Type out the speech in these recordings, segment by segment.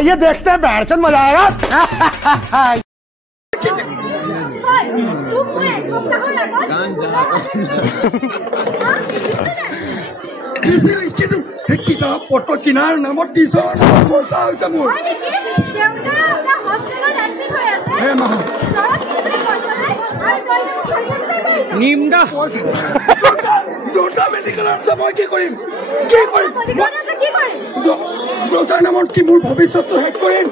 आइए देखते हैं बैठचंद मजा आएगा কিতাপ পত্ৰ কিনাৰ নামত টিচাৰৰ নামত খৰচা হৈছে মোৰ নিমদা দুটা মেডিকেল আছে মই কি কৰিম দুটাৰ নামত কি মোৰ ভৱিষ্যতটো শেষ কৰিম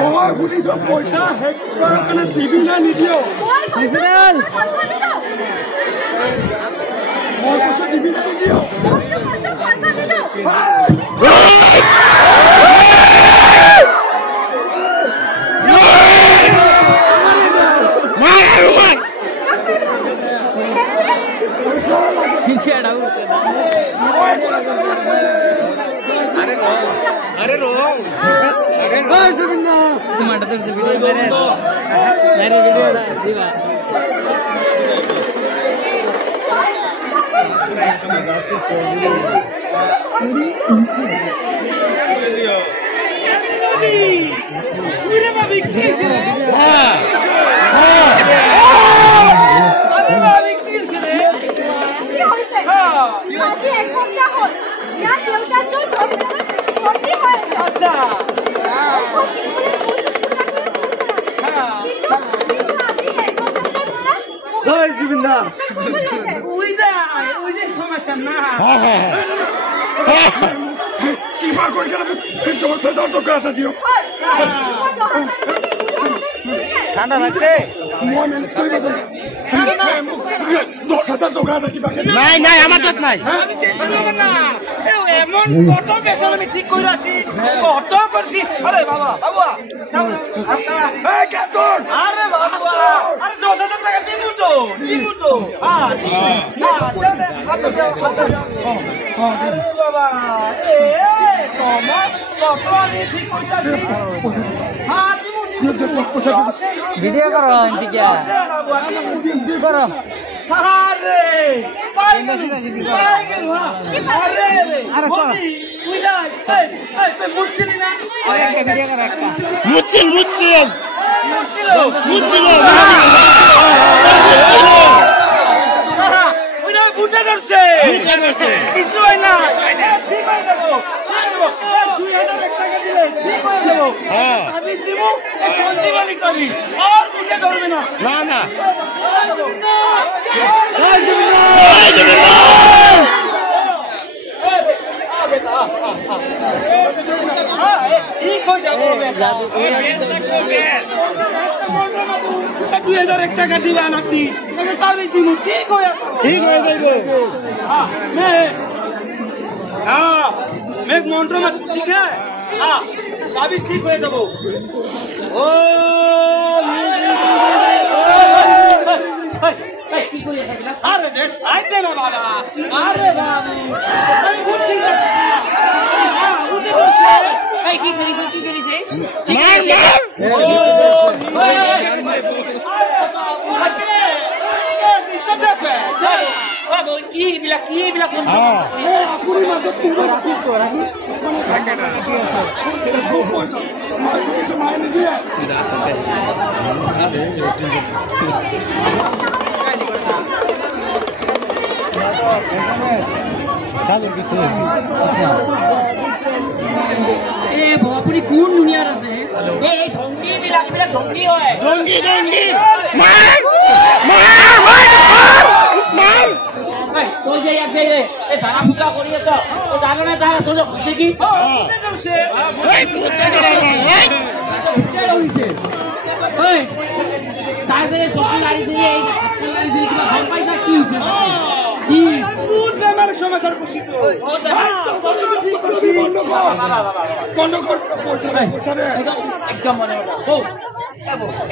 মই শুনিছো পইচা শেষ কৰাৰ কাৰণে দিবি না নিদিয় মই কৈছো দিবি না নিদিয় टमाटर से वीडियो मेरे वीडियो सीवा मेरे भाभी कैसे हां अरे भाभी कैसे रे हां আজি এক ঘন্টা হল ইয়া দেউতা তো ভর্তি হয়েছে আচ্ছা কিবা কৰি 10,000 টকা এটা দিয়ক ঠান্ডা লাগছে মই মেনেজ কৰিব জানো 10,000 টকা এটা কিবা নাই নাই আমার কাছে নাই আমি টেনশন করব না এমন কত পেশা আমি ঠিক করে আসি কত করছি আরে বাবা বাবা যাও এই কাতর আরে বাবা আরে 10,000 টাকা দিমু তো হ্যাঁ আরে বাবা তোমার কত আমি ঠিক করে আসি হ্যাঁ দিমু ভিডিও করো এদিকে করো আরে পাই গেল আরে আরে তুই যা এই তুই মুছিলি না মুছিল ওই না বুটা ধরছে কিছু হয় না ঠিক হয়ে যাবো 2,000 টাকা দিলে ঠিক হয়ে যাবো আমি দিব সঞ্জীবনী করি আর বুঝে ধরবে না না না ঠিক হয়ে যাবো 2,000 টাকা দিবা নাকি তাবিজ দিব ঠিক হয়ে যাবো हाँ मैं मंत्र में ठीक है हाँ ताबीज ठीक हो जाबो ओ अरे बे साइड दे ना बाबा अरे बाबू अरे बहुत ठीक है हां उठे तो से ए की करी से ठीक है ओ अरे बाबू हटे डिस्टर्ब है बाबू की बिला कोन हां ए पूरी मत तू राखी तो राखी पैकेट तेरे को पहुंचा मैं तो समय नहीं दिया চালু কিছু আচ্ছা এ বাপুরি কোন দুনিয়ার আছে এই ঢঙ্গি বিলাক ঢঙ্গি হয় ঢঙ্গি মার এই তো যে আছে এই সারা পূজা করি আছ ও জানো না তার আসলে হইছে কি বুঝতে দরছে এই বুঝতে পারে না এই বুঝতে হইছে এই তার সাথে সত্যি গাড়ি ছিল এই গাড়ি ছিল কিবা ঘর পয়সা কি হইছে কি পুরো বেমার সমস্যার বসিত বন্ধ কর পয়সা দে একদম মনে ও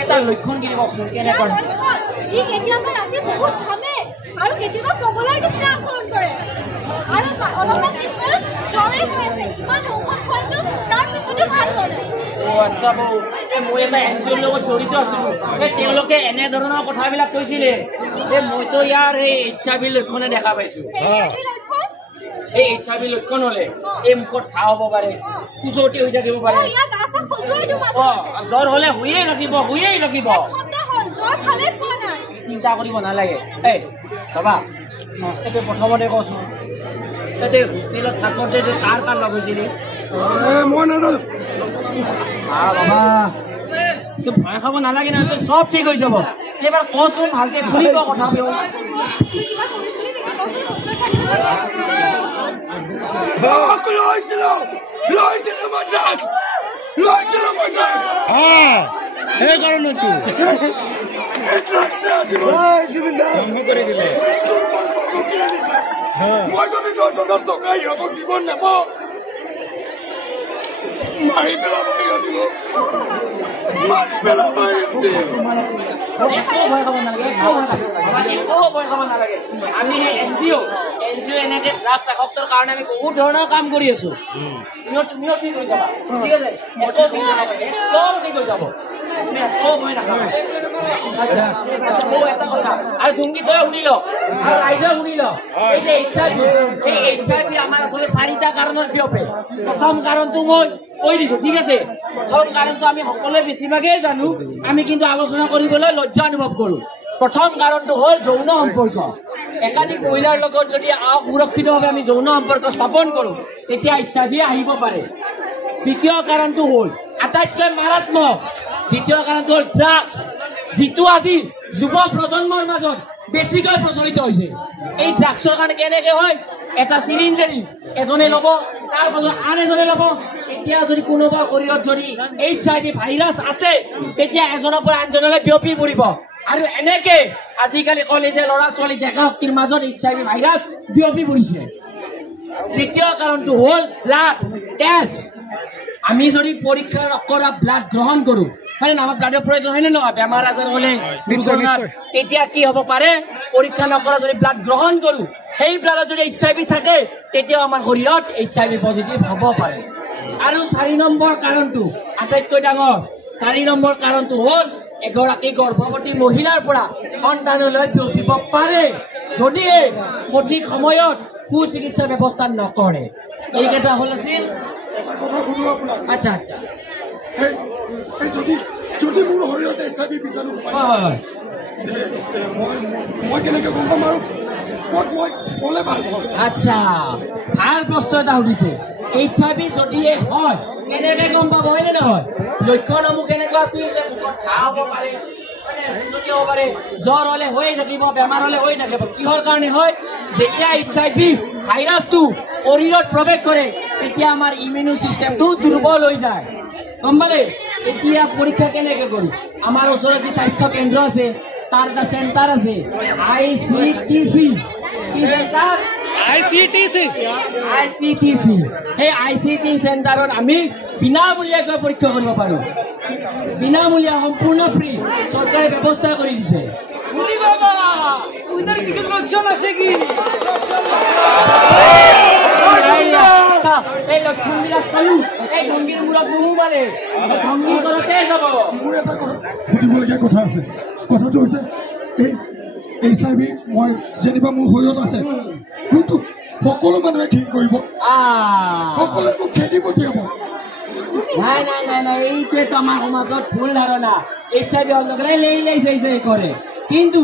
এটা লক্ষণ কি বকছুন কেনে কোন ই কেতিয়াবা ৰাতি বহুত ঘামে আৰু কেতিয়াবা কবলাই দিছে আসন কৰে আৰু অলপমান দিন জৰে হৈ আছে ইমান ঔষধ খোৱাটো তাৰ পিছতো ভাল হোৱা নাই ও আচ্ছা বৌ মই এটা এনজিঅ'ৰ লগত জড়িত আছিলো তেওঁলোকে এনেধৰণৰ কথাবিলাক কৈছিলে মইতো ইয়াৰ সেই HIV লক্ষণে দেখা পাইছো এই HIV লক্ষণ হলে এই মুখত ঘাঁ হ'ব পাৰে কুজতি হৈ থাকিব পাৰে জ্বৰ হলে শুয়েই ৰাখিব চিন্তা কৰিব নালাগে এই বাবা এতিয়া প্ৰথমতে কৈছো তাতে হোষ্টেলত থাকোঁতে কাৰ লগ হৈছিলি মই নাজানো বাবা ভয় খাব নালাগে নহয় চব ঠিক হৈ যাব এইবাৰ কচোন ভালকে শুনিব কথাবোৰ লৈছিলো মই ড্ৰাগছ সেই কাৰণেতো মই যদি 10,000 টকা ইহঁতক দিব নাপাওঁ মাৰি পেলাব একো ভয় খাব নালাগে আমি এনজিঅ এনেকে ড্ৰাগছ আসক্তৰ কাৰণে আমি বহুত ধৰণৰ কাম কৰি আছো তুমিও ঠিক হৈ যাবা ঠিক আছে একো চিন্তা নকৰিবা একদম ঠিক হৈ যাব তুমি একো ভয় নাখাবা আচ্ছা এটা কথা আৰু তুমি তই শুনি ল আৰু ৰাইজে শুনি ল এই যে HIV আমাৰ আচলতে 4টা কাৰণত বিয়পে প্ৰথম কাৰণটো মই কৈ দিছো ঠিক আছে প্ৰথম কাৰণটো আমি সকলোৱে বেছিভাগেই জানো আমি কিন্তু আলোচনা কৰিবলৈ লজ্জা অনুভৱ কৰো প্ৰথম কাৰণটো হ'ল যৌন সম্পৰ্ক একাধিক মহিলাৰ লগত যদি অসুৰক্ষিতভাৱে আমি যৌন সম্পৰ্ক স্থাপন কৰো তেতিয়া HIV আহিব পাৰে দ্বিতীয় কাৰণটো হ'ল আটাইতকৈ মাৰাত্মক দ্বিতীয় কাৰণটো হ'ল ড্ৰাগছ যিটো আজি যুৱ প্ৰজন্মৰ মাজত বেছিকৈ প্ৰচলিত হৈছে এই ড্ৰাগছৰ কাৰণে কেনেকে হয় এটা চিৰিঞ্জ এজনে ল'ব তাৰ পাছত আন এজনে ল'ব এতিয়া যদি কোনোবা শৰীৰত যদি HIV ভাইৰাছ আছে তেতিয়া এজনৰ পৰা আনজনলৈ বিয়পি পৰিব আৰু এনেকে আজিকালি কলেজে ল'ৰা ছোৱালী ডেকা শক্তিৰ মাজত HIV ভাইৰাছ বিয়পি পৰিছে তৃতীয় কাৰণটো হ'ল ব্লাড টেষ্ট আমি যদি পৰীক্ষা নকৰা ব্লাড গ্ৰহণ কৰো হয় না আমাৰ ব্লাডৰ প্ৰয়োজন হয় নে নহয় বেমাৰ আজাৰ হলে তেতিয়া কি হ'ব পাৰে পৰীক্ষা নকৰা যদি ব্লাড গ্ৰহণ কৰো সেই ব্লাডত যদি HIV থাকে তেতিয়া আমাৰ শৰীৰত HIV পজিটিভ হ'ব পাৰে আৰু 4 নম্বৰ কাৰণটো আটাইতকৈ ডাঙৰ 4 নম্বৰ কাৰণটো হ'ল এগৰাকী গৰ্ভৱতী মহিলাৰ পৰা সন্তানলৈ বিয়পিব পাৰে যদি সঠিক সময়ত সুচিকিৎসা ব্যৱস্থা নকৰে এইকেইটা হ'ল আছিল আচ্ছা আচ্ছা যদি মোৰ শৰীৰত HIV বীজাণু মই কেনেকে গম পাম আৰু ক'ত মই ক'লে ভাল হ'ব আচ্ছা ভাল প্ৰশ্ন এটা সুধিছে HIV যদিহে হয় কেনেকে গম পাব হয়নে নহয় লক্ষণসমূহ কেনেকুৱা আছিল যে মুখত ঘাঁ হ'ব পাৰে জ্বৰ হলে হৈ থাকিব বেমাৰ হলে হৈ থাকিব কিহৰ কাৰণে হয় যেতিয়া HIV ভাইৰাছটো শৰীৰত প্ৰৱেশ কৰে তেতিয়া আমাৰ ইমিউন চিষ্টেমটো দুৰ্বল হৈ যায় গম পালে এতিয়া পৰীক্ষা কেনেকে কৰো আমাৰ ওচৰত যি স্বাস্থ্য কেন্দ্ৰ আছে তাৰ এটা চেণ্টাৰ আছে ICTC কি চেণ্টাৰ ICTC সেই ICT চেণ্টাৰত আমি বিনামূলীয়াকৈ পৰীক্ষা কৰিব পাৰো বিনামূলীয়া সম্পূৰ্ণ ফ্ৰী চৰকাৰে ব্যৱস্থা কৰি দিছে এই লক্ষণবিলাক চালো এই গম্ভীৰ মূৰত বহু মানে গম্ভীৰ কৰতে যাব মোৰ এটা সুধিবলগীয়া কথা আছে কথাটো হৈছে এই HIV মই যেনিবা মোৰ শৰীৰত আছে কিন্তু সকলো মানুহে ঘিণ কৰিব সকলোৱে মোক খেদি পঠিয়াব নাই এইটোৱেতো আমাৰ সমাজত ভুল ধাৰণা HIV লেই কৰে কিন্তু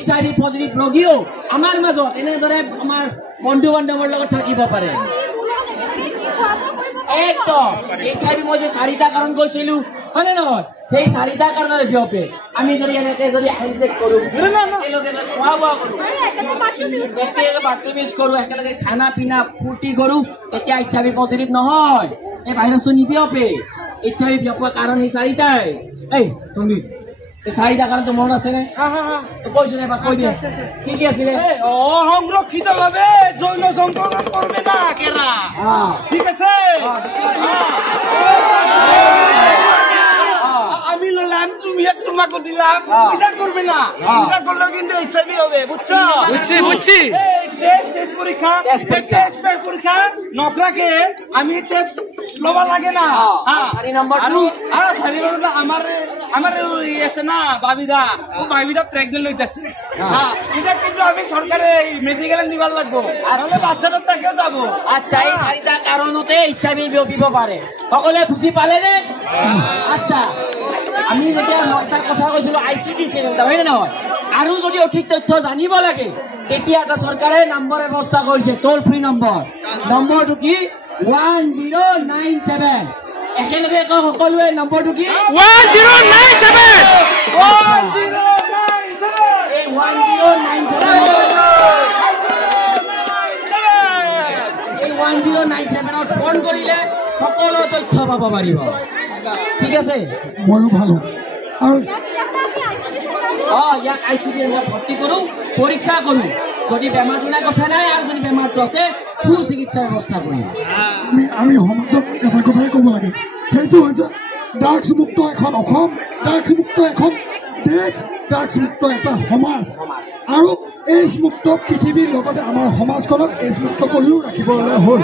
HIV পজিটিভ ৰোগীও আমাৰ মাজত এনেদৰে আমাৰ বন্ধু বান্ধৱৰ লগত থাকিব পাৰে একদম HIV মই যে 4টা কাৰণ কৈছিলো হয় নে নহয় সেই 4টা কাৰণত বিয়পে আমি যদি এনেকে যদি হেণ্ডশেক কৰো একেলগে খোৱা বোৱা কৰো একেলগে বাথৰুম ইউজ কৰো একেলগে খানা পিনা ফূৰ্তি কৰো তেতিয়া HIV পজিটিভ নহয় এই ভাইৰাছটো নিবিয়পে HIV বিয়পোৱাৰ কাৰণ এই 4টাই এই তুমি এই 4টা কাৰণটো মনত আছেনে কৈছো এবাৰ কৈ দিয়া কি আছিলে সংৰক্ষিতভাৱে যৌন সম্পৰ্ক কৰবে না কেৰা ঠিক আছে আমি ললাম তুমি তোমাকে দিলাম এটা করবে না এটা করলে কিন্তু HIV হবে বুঝছো বুঝছি টেস্ট পরীক্ষা নকরাকে আমি টেস্ট ল'ব লাগে না চাৰি নম্বৰ আৰু 4 নম্বৰ আমাৰ আছে না বাবিদা বাবিদা প্ৰেগনেন্ট লৈছে এটা কিন্তু আমি সৰকাৰে মেডিকেল নিবাৰ লাগবো নহলে বাচ্চাটা তাকেও যাব আচ্ছা এই চাৰিটা কাৰণতে HIV বিয়পিব পাৰে সকলোৱে বুজি পালে নে আচ্ছা আমি যেতিয়া এটা কথা কৈছিলো ICD চেণ্টাৰ হয় নে নহয় আৰু যদি অধিক তথ্য জানিব লাগে তেতিয়া এটা চৰকাৰে নম্বৰ ব্যৱস্থা কৰিছে টোল ফ্ৰী নম্বৰটো কি 1097 একেলগে সকলোৱে নম্বৰটো কি 1097 ফোন কৰিলে সকলো তথ্য পাব পাৰিব ঠিক আছে ময়ো ভাল আৰু ইয়াক আইচিডি চেণ্টাৰত ইয়াক ICD ভৰ্তি কৰোঁ পৰীক্ষা কৰোঁ যদি বেমাৰটো নাই কথা নাই আৰু যদি বেমাৰটো আছে সুচিকিৎসা ব্যৱস্থা কৰিম আমি সমাজত এটা কথাই ক'ব লাগে সেইটো হৈছে ড্ৰাগছ মুক্ত এখন অসম ড্ৰাগছ মুক্ত এখন দেশ ড্ৰাগছ মুক্ত এটা সমাজ আৰু এইডছ মুক্ত পৃথিৱীৰ লগতে আমাৰ সমাজখনক এইডছ মুক্ত কৰিও ৰাখিবলৈ হ'ল